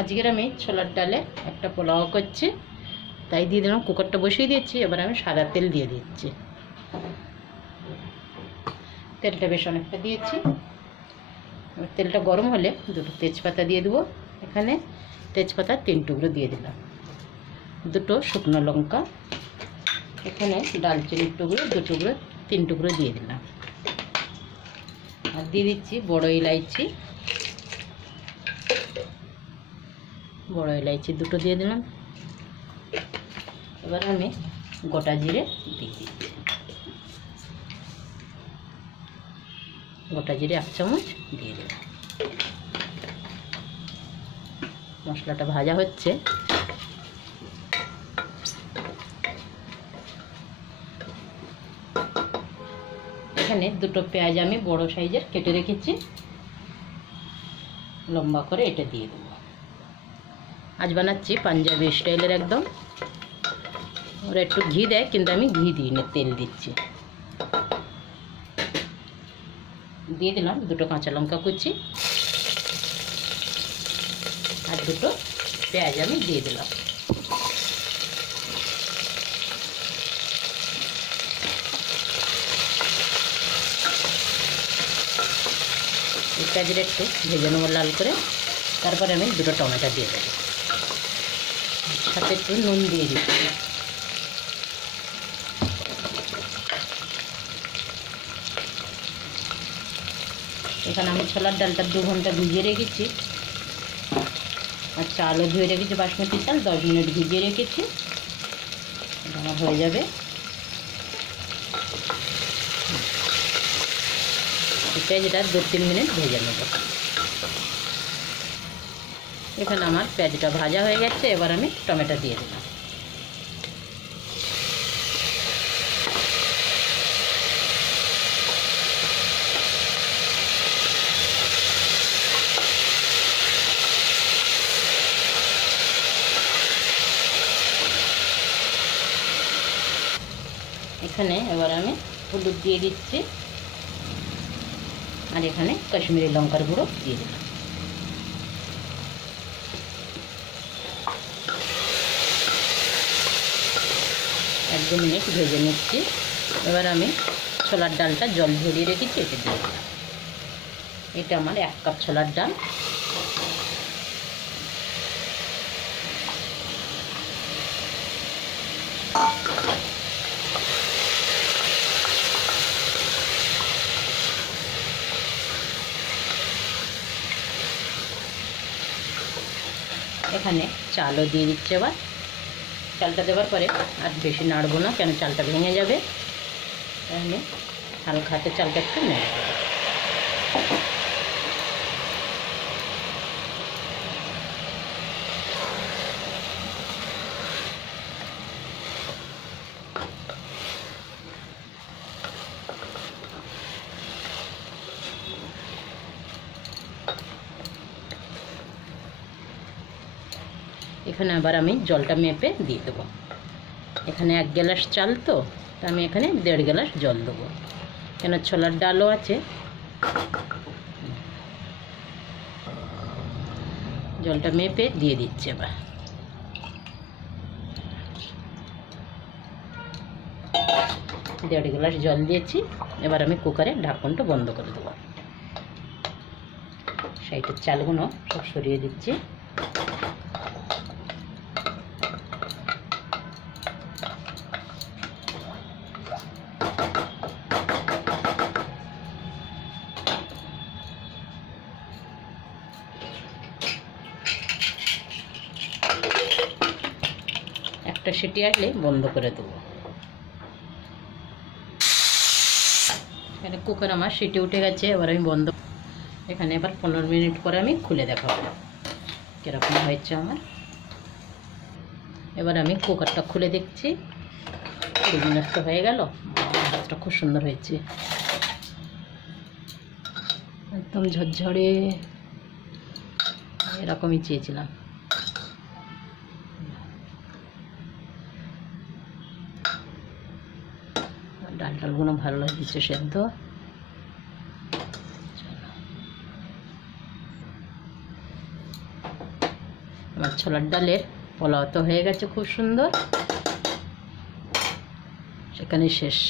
আজকের আমি ছোলার ডালে একটা পোলাও করছি, তাই দিয়ে দিলাম। কুকারটা বসিয়ে দিচ্ছি। এবার আমি সাদা তেল দিয়ে দিচ্ছি। তেলটা বেশ অনেকটা দিয়েছি। এবার তেলটা গরম হলে দুটো তেজপাতা দিয়ে দেবো। এখানে তেজপাতা 3 টুকরো দিয়ে দিলাম, দুটো শুকনো লঙ্কা, এখানে ডালচিনির টুকরো 2 টুকরো 3 টুকরো দিয়ে দিলাম, আর দিয়ে দিচ্ছি বড় ইলাইচি, দুটো দিয়ে দিলাম। এবার আমি গোটা জিরে দিয়ে দিচ্ছি, গোটা জিরে 1 চামচ দিয়ে দিলাম। মশলাটা ভাজা হচ্ছে। এখানে দুটো পেঁয়াজ আমি বড় সাইজের কেটে রেখেছি, লম্বা করে এটা দিয়ে দেবো। আজ বানাচ্ছি পাঞ্জাবি স্টাইলের একদম। ওরা একটু ঘি দেয়, কিন্তু আমি ঘি দিইনি, তেল দিচ্ছি। দিয়ে দিলাম দুটো কাঁচা লঙ্কা কুচি, আর দুটো পেঁয়াজ আমি দিয়ে দিলাম। এই পেঁয়াজটা একটু ভেজে নেবো লাল করে। তারপরে আমি দুটো টমেটো দিয়ে দেবো, সাথে একটু নুন দিয়ে দিচ্ছি। এখানে আমি ছোলার ডালটা 2 ঘন্টা ভিজিয়ে রেখেছি, আর চালও ধুয়ে রেখেছি, বাসমতি চাল 10 মিনিট ভিজিয়ে রেখেছি। এটা আমার হয়ে যাবে। পেঁয়াজটা 2-3 মিনিট ভেজে নেব। এখানে আমার পেঁয়াজটা ভাজা হয়ে গেছে। এবার আমি টমেটো দিয়ে দিলাম। এখানে এবার আমি হলুদ দিয়ে দিচ্ছি, আর এখানে কাশ্মীরি লঙ্কার গুঁড়ো দিয়ে দিলাম। এক 2 মিনিট ভেজে নিচ্ছি। এবার আমি ছোলার ডালটা জল ঝরিয়ে রেখেছি, এটা দিয়ে দিলাম। এটা আমার 1 কাপ ছোলার ডাল। এখানে চালও দিয়ে দিচ্ছি। এবার চালটা দেওয়ার পরে আর বেশি নাড়বো না, কেন চালটা ভেঙে যাবে। আমি হালকা হাতে চালটা একটু নেড়ে দেবো। এখানে আবার আমি জলটা মেপে দিয়ে দেবো। এখানে 1 গ্লাস চাল, তো আমি এখানে 1.5 গ্লাস জল দেবো, কেন ছোলার ডালও আছে। জলটা মেপে দিয়ে দিচ্ছি। এবার 1.5 গ্লাস জল দিয়েছি। এবার আমি কুকারের ঢাকনটা বন্ধ করে দেবো। সাইডের চালগুলো সব সরিয়ে দিচ্ছি। একটা সিটি আসলে বন্ধ করে দেবো। এখানে কুকার আমার সিটি উঠে গেছে। এবার আমি বন্ধ। এখানে এবার 15 মিনিট পরে আমি খুলে দেখাবো কীরকম হয়েছে আমার। এবার আমি কুকারটা খুলে দেখছি। 20 মিনিট তো হয়ে গেল। ভাতটা খুব সুন্দর হয়েছে, একদম ঝরঝরে, এরকমই চেয়েছিলাম। ডালগুলো ভালো লাগছে সেদ্ধ। আমার ছোলার ডালের পোলাও তো হয়ে গেছে খুব সুন্দর, সেখানেই শেষ।